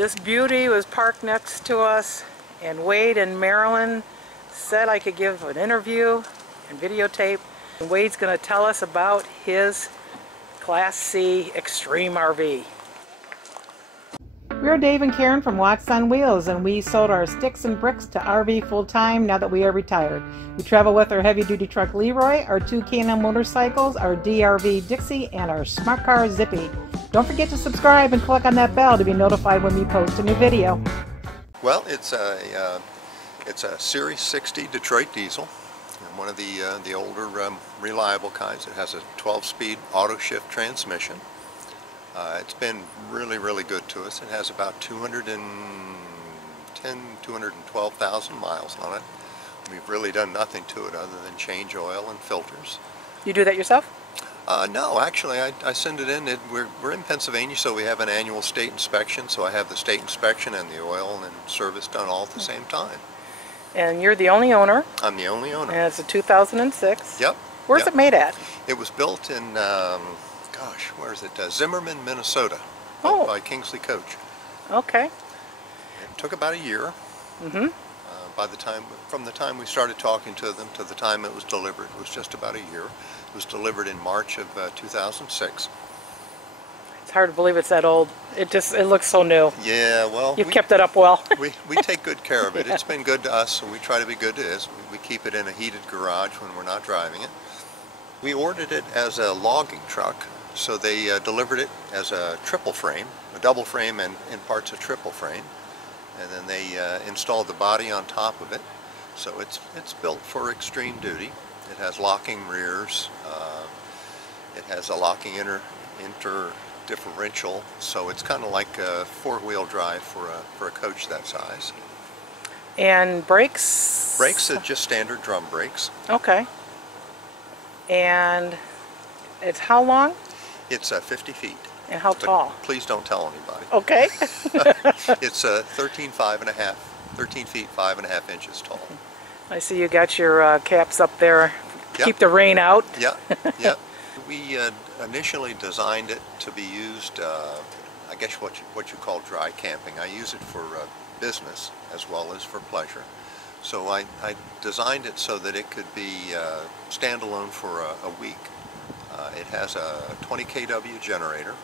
This beauty was parked next to us, and Wade and Marilyn said I could give an interview and videotape. And Wade's going to tell us about his Class C Extreme RV. We're Dave and Karen from Watts on Wheels, and we sold our sticks and bricks to RV full-time now that we are retired. We travel with our heavy-duty truck Leroy, our 2 K&N motorcycles, our DRV Dixie, and our smart car Zippy. Don't forget to subscribe and click on that bell to be notified when we post a new video. Well, it's a Series 60 Detroit diesel, and one of the older reliable kinds. It has a 12-speed auto shift transmission. It's been really good to us. It has about 212,000 miles on it. We've really done nothing to it other than change oil and filters. You do that yourself? No, actually I send it in. We're in Pennsylvania, so we have an annual state inspection, so I have the state inspection and the oil and service done all at the same time. And you're the only owner? I'm the only owner. And it's a 2006? Yep. Where's it made at? It was built in gosh, where is it? Zimmerman, Minnesota, by Kingsley Coach. Okay. It took about a year. Mm-hmm. From the time we started talking to them to the time it was delivered, it was just about a year. It was delivered in March of 2006. It's hard to believe it's that old. It looks so new. Yeah, well, you've kept it up well. we take good care of it. Yeah. It's been good to us, so we try to be good to it. We keep it in a heated garage when we're not driving it. We ordered it as a logging truck. So they delivered it as a triple frame, a double frame and in parts a triple frame, and then they installed the body on top of it. So it's built for extreme duty. It has locking rears. It has a locking inter differential. So it's kind of like a four-wheel drive for a coach that size. And brakes? Brakes are just standard drum brakes. Okay. And it's how long? It's 50 feet. And how tall? Please don't tell anybody. Okay. It's 13 feet 5.5 inches tall. I see you got your caps up there. Yep. Keep the rain out. Yeah, yeah. We initially designed it to be used, I guess what you call dry camping. I use it for business as well as for pleasure. So I designed it so that it could be standalone for a week. It has a 20 kW generator.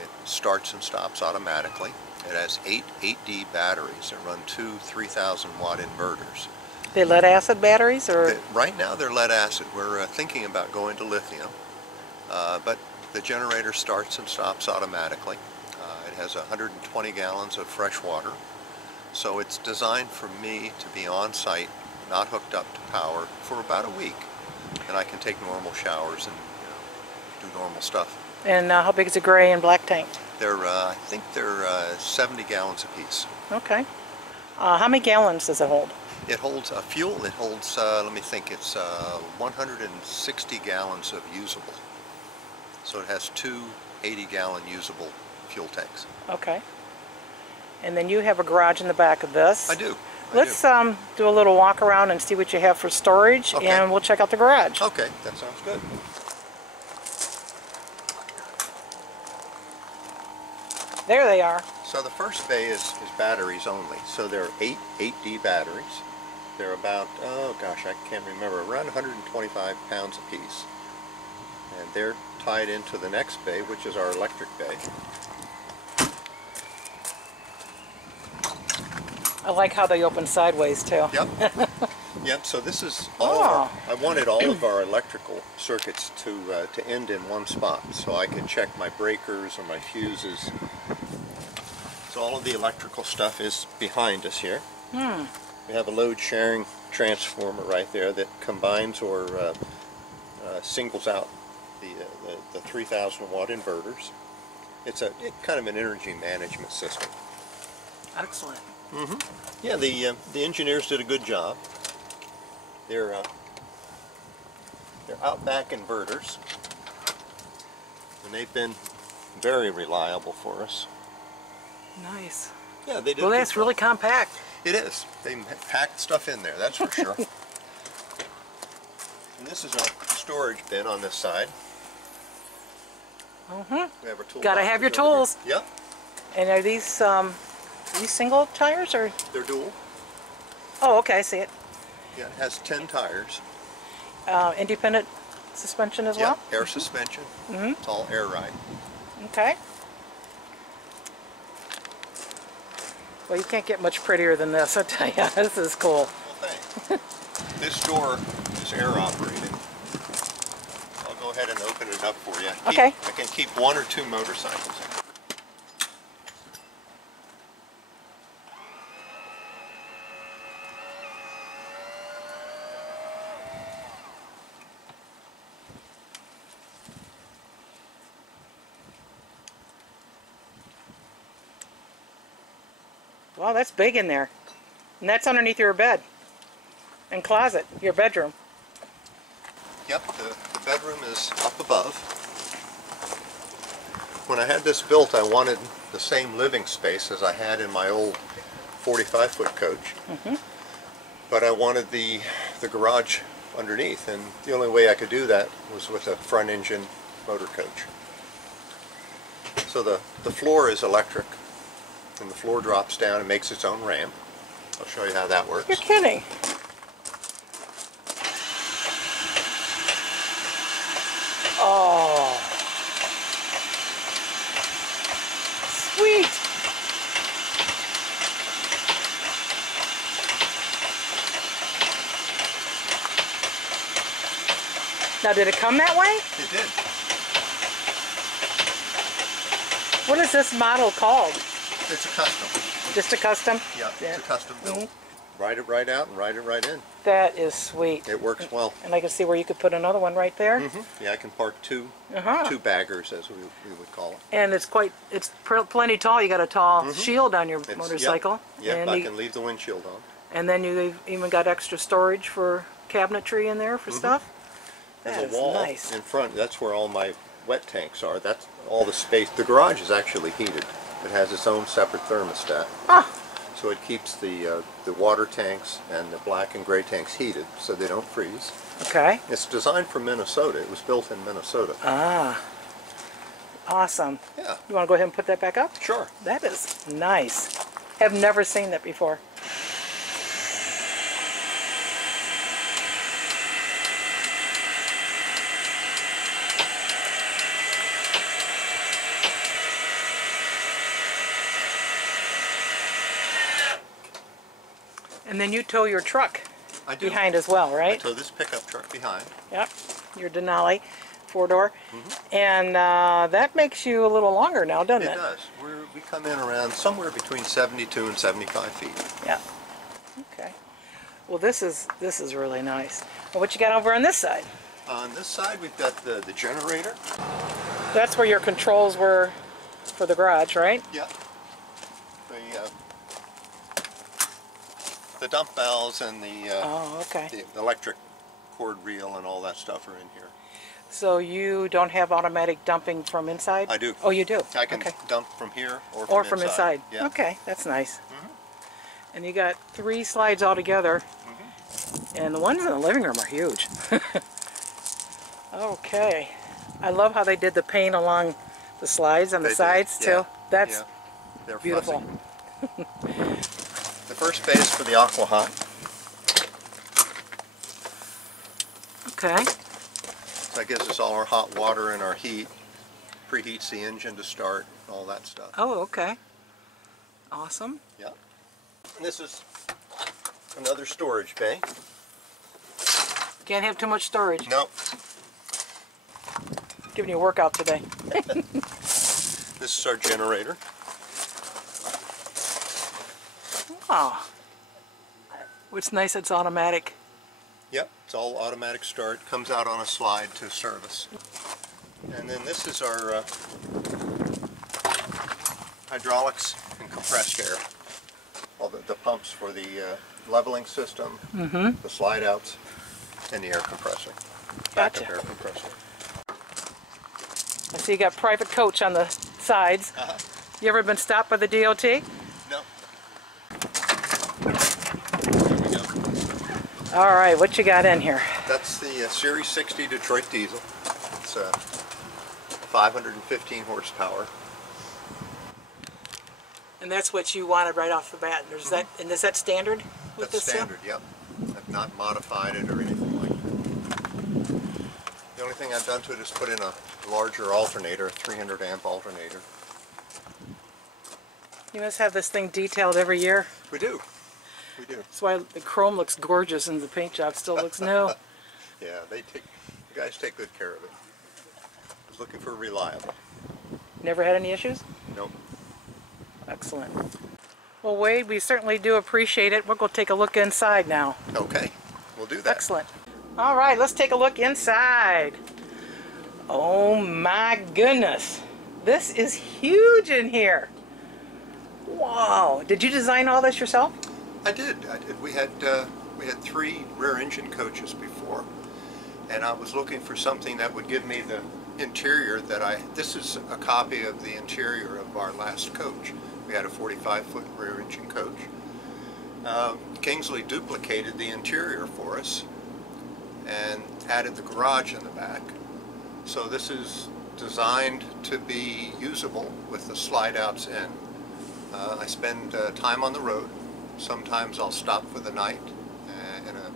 It starts and stops automatically. It has 8 8D batteries that run 2 3,000 watt inverters. They lead acid batteries, or? Right now they're lead acid. We're thinking about going to lithium, but the generator starts and stops automatically. It has 120 gallons of fresh water, so it's designed for me to be on site, not hooked up to power, for about a week, and I can take normal showers and do normal stuff. And how big is a gray and black tank? I think they're 70 gallons apiece. Okay. How many gallons does it hold? It holds fuel. It holds, let me think, it's 160 gallons of usable. So it has 2 80-gallon usable fuel tanks. Okay. And then you have a garage in the back of this. I do. Let's do a little walk around and see what you have for storage, okay. And we'll check out the garage. Okay, that sounds good. There they are. So the first bay is batteries only. So there are 8 8D batteries. They're about, oh gosh, I can't remember, around 125 pounds apiece. And they're tied into the next bay, which is our electric bay. I like how they open sideways too. Yep. Yep, so this is all I wanted all of our electrical circuits to end in one spot, so I could check my breakers or my fuses. So all of the electrical stuff is behind us here. We have a load sharing transformer right there that combines or singles out the 3,000 watt inverters. It's kind of an energy management system. Excellent. Yeah, the engineers did a good job. They're Outback inverters, and they've been very reliable for us. Nice. Yeah, they did. Well, that's really compact. It is. They packed stuff in there, that's for sure. And this is our storage bin on this side. We have our tool. Gotta have your tools. Yep. And are these these single tires or? They're dual. Oh, okay, I see it. Yeah, it has 10 tires. Independent suspension as well? Yeah, air suspension. It's all air ride. Okay. Well, you can't get much prettier than this, I tell you. This is cool. Well, thanks. This door is air operated. I'll go ahead and open it up for you. Okay. I can keep 1 or 2 motorcycles in. Wow, that's big in there. And that's underneath your bed and closet, your bedroom. Yep, the bedroom is up above. When I had this built, I wanted the same living space as I had in my old 45-foot coach. But I wanted the garage underneath, and the only way I could do that was with a front engine motor coach. So the floor is electric, and the floor drops down and makes its own ramp. I'll show you how that works. You're kidding. Oh. Sweet. Now, did it come that way? It did. What is this model called? It's a custom. Just a custom? Yeah, it's a custom build. Ride it right out and ride it right in. That is sweet. It works well. And I can see where you could put another one right there. Yeah, I can park two baggers, as we would call it. And it's plenty tall. You got a tall shield on your motorcycle. Yep, I can leave the windshield on. And then you've even got extra storage for cabinetry in there for stuff. That is nice. In front, that's where all my wet tanks are. That's all the space. The garage is actually heated. It has its own separate thermostat. So it keeps the water tanks and the black and gray tanks heated so they don't freeze. Okay. It's designed for Minnesota. It was built in Minnesota. Awesome. Yeah. You want to go ahead and put that back up? Sure. That is nice. Have never seen that before. And then you tow your truck behind as well, right? I tow this pickup truck behind. Yep, your Denali 4-door. And that makes you a little longer now, doesn't it? It does. We come in around somewhere between 72 and 75 feet. Yeah. Okay. Well, this is really nice. Well, what you got over on this side? On this side, we've got the generator. That's where your controls were for the garage, right? Yeah. The dump valves and the electric cord reel and all that stuff are in here. So you don't have automatic dumping from inside? I do. Oh, you do? I can dump from here or from inside. Yeah. Okay, that's nice. And you got 3 slides all together. And the ones in the living room are huge. Okay. I love how they did the paint along the slides on the sides too. That's they're beautiful. The first bay is for the Aqua Hot. Okay. So that gives us all our hot water and our heat. Preheats the engine to start, all that stuff. Oh, okay. Awesome. Yeah. And this is another storage bay. Can't have too much storage. Nope. Giving you a workout today. This is our generator. Oh. What's nice, it's automatic. Yep, it's all automatic start. Comes out on a slide to service. And then this is our hydraulics and compressed air. All the pumps for the leveling system, the slide outs, and the air compressor. Backup air compressor. I see you got private coach on the sides. You ever been stopped by the DOT? No. All right, what you got in here? That's the Series 60 Detroit diesel. It's 515 horsepower. And that's what you wanted right off the bat. There's that, and is that standard with That's this? standard, yep. I've not modified it or anything like that. The only thing I've done to it is put in a larger alternator, a 300 amp alternator. You must have this thing detailed every year. We do. We do. That's why the chrome looks gorgeous and the paint job still looks new. Yeah, the guys take good care of it. I was looking for reliable. Never had any issues? Nope. Excellent. Well, Wade, we certainly do appreciate it. We'll go take a look inside now. Okay, we'll do that. Excellent. All right, let's take a look inside. Oh my goodness. This is huge in here. Wow. Did you design all this yourself? I did. We had 3 rear engine coaches before, and I was looking for something that would give me the interior that this is a copy of the interior of our last coach. We had a 45-foot rear engine coach. Kingsley duplicated the interior for us and added the garage in the back. So this is designed to be usable with the slide outs in. I spend time on the road. Sometimes I'll stop for the night in a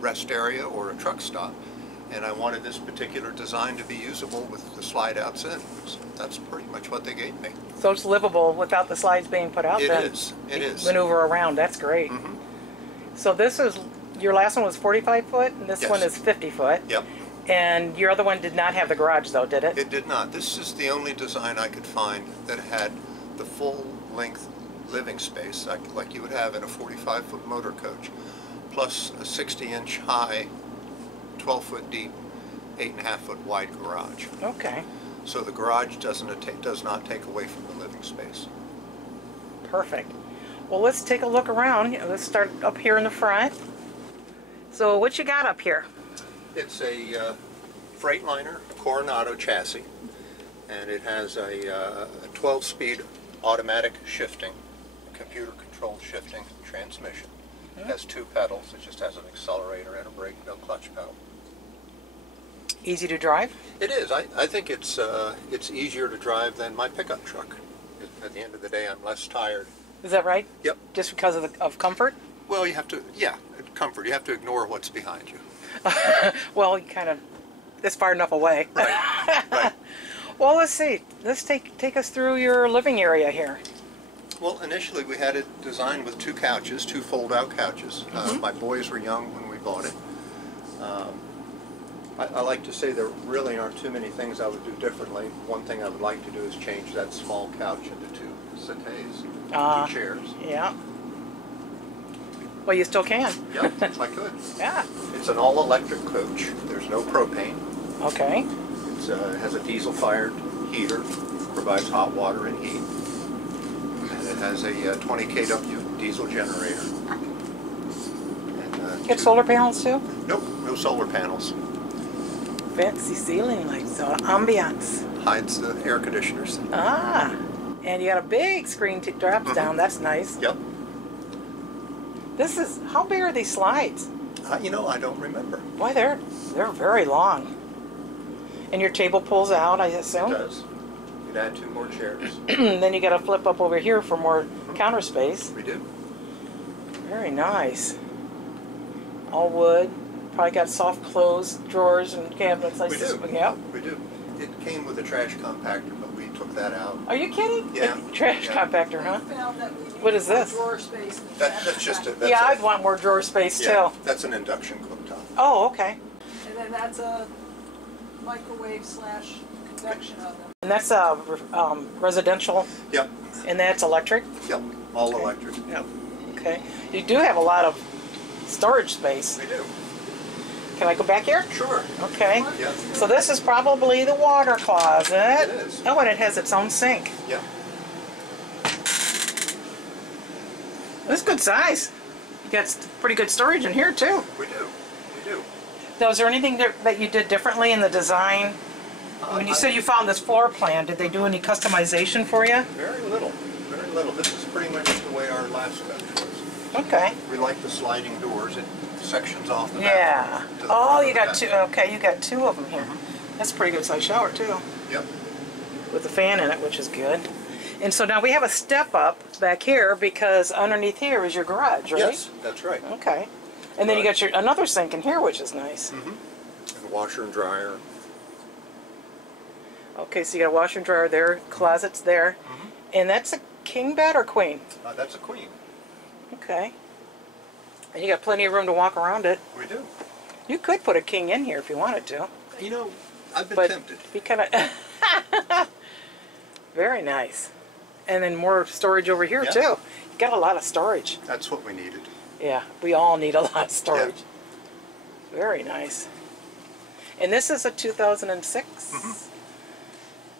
rest area or a truck stop, and I wanted this particular design to be usable with the slide outs in. So that's pretty much what they gave me. So it's livable without the slides being put out then? It is. It is. Maneuver around. That's great. Mm-hmm. So this is, your last one was 45 foot and this Yes. one is 50 foot. Yep. And your other one did not have the garage though, did it? It did not. This is the only design I could find that had the full length living space like you would have in a 45-foot motor coach, plus a 60-inch high, 12-foot deep, 8.5-foot wide garage. Okay. So the garage does not take away from the living space. Perfect. Well, let's take a look around. Let's start up here in the front. So what you got up here? It's a Freightliner Coronado chassis, and it has a 12-speed automatic shifting, computer-controlled shifting transmission. It has 2 pedals. It just has an accelerator and a brake, no clutch pedal. Easy to drive? It is. I think it's easier to drive than my pickup truck. At the end of the day, I'm less tired. Is that right? Yep. Just because of comfort? Well, you have to, yeah, comfort. You have to ignore what's behind you. Well, you kind of, it's far enough away. Right. Right. Well, let's see. Let's take us through your living area here. Well, initially we had it designed with 2 couches, 2 fold-out couches. My boys were young when we bought it. I like to say there really aren't too many things I would do differently. One thing I would like to do is change that small couch into 2 settees, 2 chairs. Yeah. Well, you still can. Yep, if I could. Yeah. It's an all-electric coach. There's no propane. Okay. It has a diesel-fired heater, provides hot water and heat. And it has a 20 kW diesel generator. And, Get solar panels too? Nope, no solar panels. Fancy ceiling lights, so ambiance. Hides the air conditioners. Ah, and you got a big screen that drops down. That's nice. Yep. This is, how big are these slides? You know, I don't remember. Boy, they're very long. And your table pulls out, I assume? It does. You'd add 2 more chairs. Then you got to flip up over here for more counter space. We do. Very nice. All wood. Probably got soft close drawers and cabinets. We do. Yep. We do. It came with a trash compactor, but we took that out. Are you kidding? Yeah. Trash compactor, huh? What is this? Drawer space. That's just a... Yeah, I'd want more drawer space yeah, too. that's an induction cooktop. Oh, okay. And then that's a microwave / convection oven. And that's a residential, Yep. and that's electric? Yep. All Okay. electric. Yep. Okay. You do have a lot of storage space. We do. Can I go back here? Sure. Okay. Yep. So this is probably the water closet. It is. Oh, and it has its own sink. Yep. That's good size. You got pretty good storage in here too. We do. We do. Now, is there anything that you did differently in the design? When you said you found this floor plan, did they do any customization for you? Very little. Very little. This is pretty much the way our last coach was. Okay. We like the sliding doors. It sections off the Yeah. bathroom to the Oh, front you of the got bathroom. 2. Okay, you got 2 of them here. That's a pretty good size shower too, Yep. with a fan in it, which is good. And so now we have a step up back here because underneath here is your garage, right? Yes, that's right. Okay. And then you got your another sink in here, which is nice. And a washer and dryer. Okay, so you got a washer and dryer there, closets there. And that's a king bed or queen? That's a queen. Okay. And you got plenty of room to walk around it. We do. You could put a king in here if you wanted to. You know, I've been But tempted. be kind of... Very nice. And then more storage over here, too. You got a lot of storage. That's what we needed. Yeah, we all need a lot of storage. Very nice. And this is a 2006?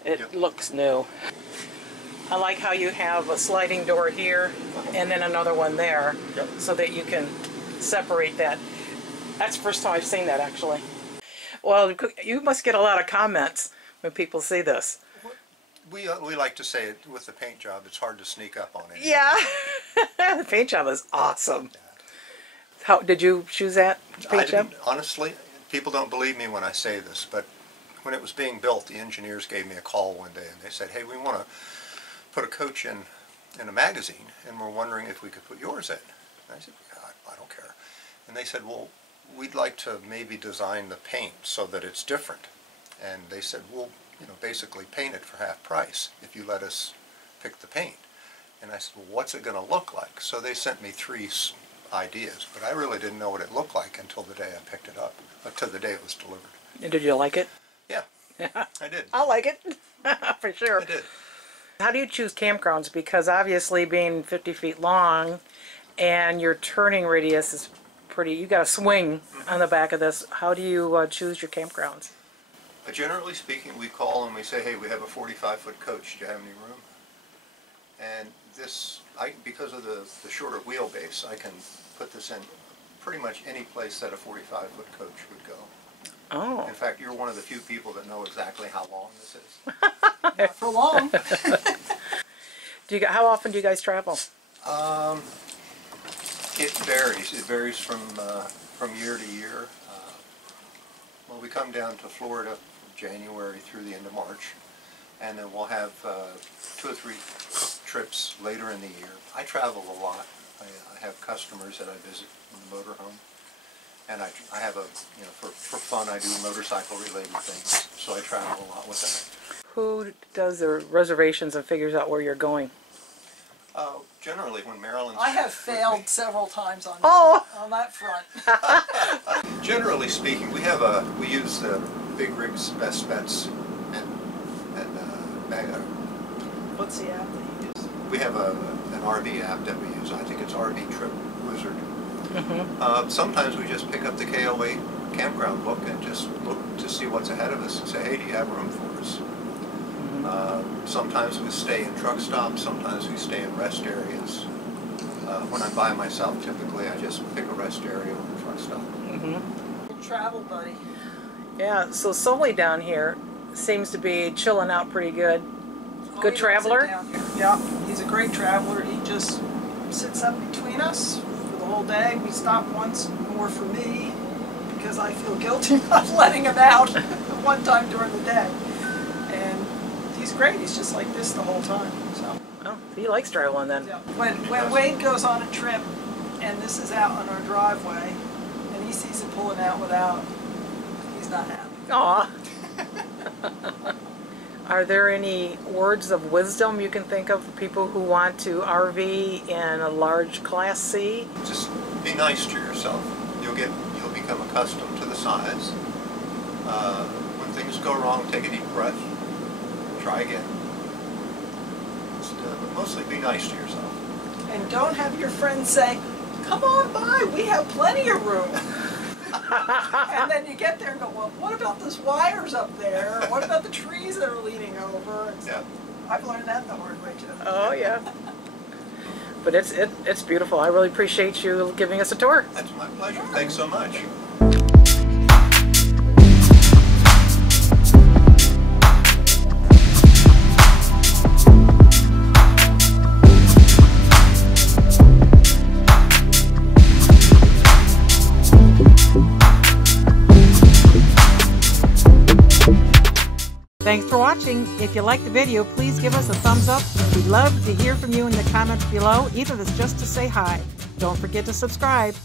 It looks new. I like how you have a sliding door here and then another one there so that you can separate that. That's the first time I've seen that, actually. Well, you must get a lot of comments when people see this. We like to say it with the paint job, it's hard to sneak up on it. Yeah. The paint job is awesome. How did you choose that paint job? Honestly, people don't believe me when I say this, but when it was being built, the engineers gave me a call one day and they said, hey, we want to put a coach in a magazine and we're wondering if we could put yours in. And I said, I don't care. And they said, well, we'd like to maybe design the paint so that it's different. And they said, we'll basically paint it for half price if you let us pick the paint. And I said, well, what's it going to look like? So they sent me 3 ideas, but I really didn't know what it looked like until the day I picked it up, until the day it was delivered. And did you like it? Yeah, I did. I like it, for sure. I did. How do you choose campgrounds? Because obviously being 50 feet long and your turning radius is pretty, you got a swing on the back of this. How do you choose your campgrounds? Generally speaking, we call and we say, hey, we have a 45-foot coach. Do you have any room? And this, because of the shorter wheelbase, I can put this in pretty much any place that a 45-foot coach would go. Oh. In fact, you're one of the few people that know exactly how long this is. Not for long. How often do you guys travel? It varies. It varies from year to year. Well, we come down to Florida from January through the end of March, and then we'll have 2 or 3 trips later in the year. I travel a lot. I have customers that I visit in the motorhome, and I have for fun I do motorcycle related things, so I travel a lot with that. Who does the reservations and figures out where you're going? Generally, when Marilyn's... I have failed several times on that front. Generally speaking, we use the 𝗶𝘁𝗁𝗍𝗬𝗍 Best Bets and What's the app that you use? we have an RV app that we use. I think it's RV Trip Wizard. Sometimes we just pick up the KO8 campground book and just look to see what's ahead of us and say, hey, do you have room for us? Sometimes we stay in truck stops, sometimes we stay in rest areas. When I'm by myself, typically I just pick a rest area or a truck stop. Travel buddy. Yeah, so Sully down here seems to be chilling out pretty good. Good traveler? Yeah, he's a great traveler. He just sits up between us for the whole day. We stop once more for me because I feel guilty not letting him out one time during the day. And he's great. He's just like this the whole time. So. Oh, he likes traveling then. Yeah. When Wade goes on a trip and this is out on our driveway and he sees it pulling out without, he's not happy. Aw. Are there any words of wisdom you can think of for people who want to RV in a large Class C? Just be nice to yourself. You'll become accustomed to the size. When things go wrong, take a deep breath. Try again. But mostly be nice to yourself. And don't have your friends say, come on by, we have plenty of room. And then you get there and go, well, what about those wires up there? What about the trees that are leaning over? And so I've learned that the hard way too. Oh yeah. But it's beautiful. I really appreciate you giving us a tour. That's my pleasure. Thanks so much. Thanks for watching. If you liked the video, please give us a thumbs up. We'd love to hear from you in the comments below, even if it's just to say hi. Don't forget to subscribe.